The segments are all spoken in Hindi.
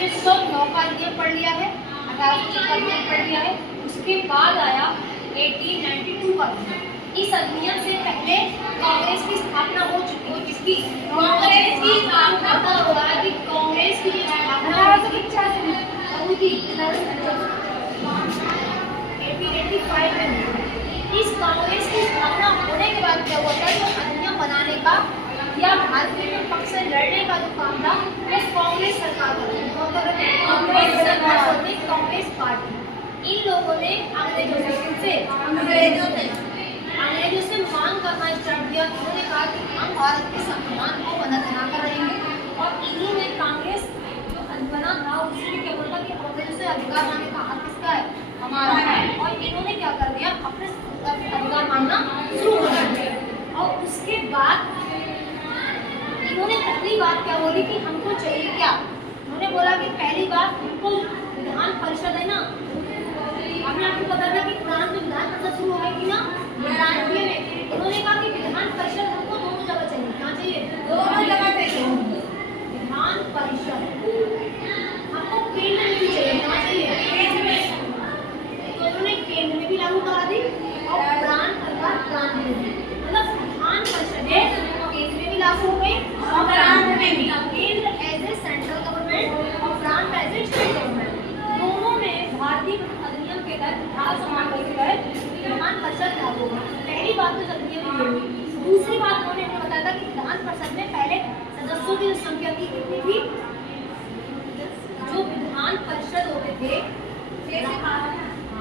1909 का अधिनियम पढ़ लिया है, 1876 में पढ़ लिया है। उसके बाद आया 1892 का अधिनियम। इस अधिनियम से पहले कांग्रेस की स्थापना हो चुकी है। किसकी? कांग्रेस की स्थापना हो रहा है कि कांग्रेस की स्थापना 1885 में हुई। इस कांग्रेस की स्थापना होने के बाद क्या हुआ था, जो अधिनियम बनाने का या भारतीय पक्ष से लड़ने का जो काम था वो कांग्रेस सरकार का था। कांग्रेस सरकार ने कांग्रेस पार्टी, इन लोगों ने अंग्रेजों से मांग करना स्टार्ट किया। उन्होंने कहा कि हम भारत के संविधान को बनाकर रहेंगे और इन्हीं में कांग्रेस जो बना था उसमें क्या बोला कि अंग्रेजों से अधिकार मांगने का हक किसका है, हमारा है। और इन्होंने क्या कर दिया, अपने अधिकार मांगना शुरू कर दिया। और उसके बाद इन्होंने पहली बात क्या बोली कि हमको चाहिए क्या, उन्होंने बोला कि पहली बात हमको विधान परिषद है ना, हमने आपको पता था कि पुराना में विधान परिषद शुरू हो गई थी ना 92 में। उन्होंने कहा कि विधान परिषद हमको दोनों जगह चाहिए। कहाँ चाहिए? दोनों जगह चाहिए। विधान परिषद हमको केंद्र में भी चाहिए। कहाँ चाहिए? केंद्र में। तो उन्होंने केंद्र में भी लागू करा दी और प्रांत में भी, मतलब विधान परिषद केंद्र में भी लागू हो गई और प्रांत में भी। केंद्र एज ए सेंट्रल गवर्नमेंट और प्रांत एज ए स्टेट गवर्नमेंट, दोनों में भारतीय अधिनियम के तहत विधान परिषद लागू होगा। पहली बात तो अधिनियम की होगी। दूसरी बात उन्होंने हमें बताया था कि विधान परिषद में पहले सदस्यों की संख्या कितनी थी, जो विधान परिषद होते थे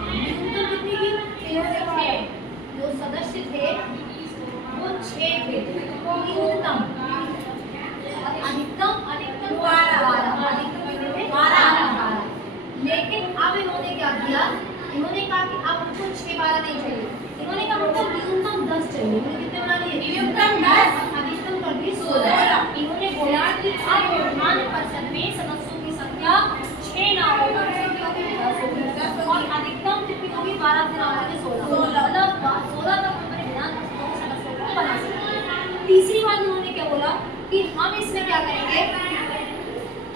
न्यूनतम कितनी थी, 6 जो सदस्य थे वो 6 थे न्यूनतम, अधिकतम 12। लेकिन अब इन्होंने क्या किया, इन्होंने कहा कि अब हमको 6-12 नहीं चाहिए, इन्होंने कहा हमको न्यूनतम 10 चाहिए। इन्होंने कितने बना लिए? न्यूनतम 10, अधिकतम कर दी 16। इन्होंने बोला कि अब विधान परिषद में सदस्यों की संख्या 6 ना होगी और अधिकतम कितनी होगी, 12 से ना होगी 16, मतलब 16 तक हमारे विधान परिषद के सदस्यों को बना सकते। तीसरी बात उन्होंने क्या बोला कि हम इसमें क्या करेंगे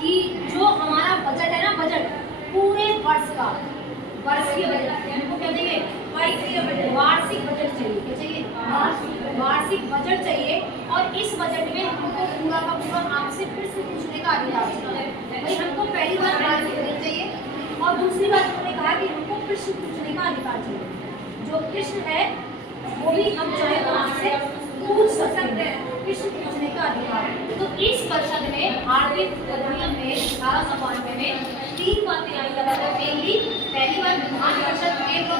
कि जो हमारा बजट है ना, बजट पूरे वर्ष का, वर्षीय बजट हमको क्या देंगे, वार्षिक बजट चाहिए। क्या चाहिए? वार्षिक बजट चाहिए। और इस बजट में हमको पूरा का पूरा आपसे फिर से पूछने का अधिकार चाहिए। भाई हमको पहली बात वार्षिक बजट चाहिए और दूसरी बात उन्होंने कहा कि हमको प्रश्न पूछने का अधिकार चाहिए। जो प्रश्न है वो भी हम चाहे तो आपसे पूछ सकते हैं, प्रश्न पूछने का अधिकार। तो इस परिषद में भारतीय अधिनियम में 1892 में 3 बातें आई। पहली बात विधान परिषद केंद्र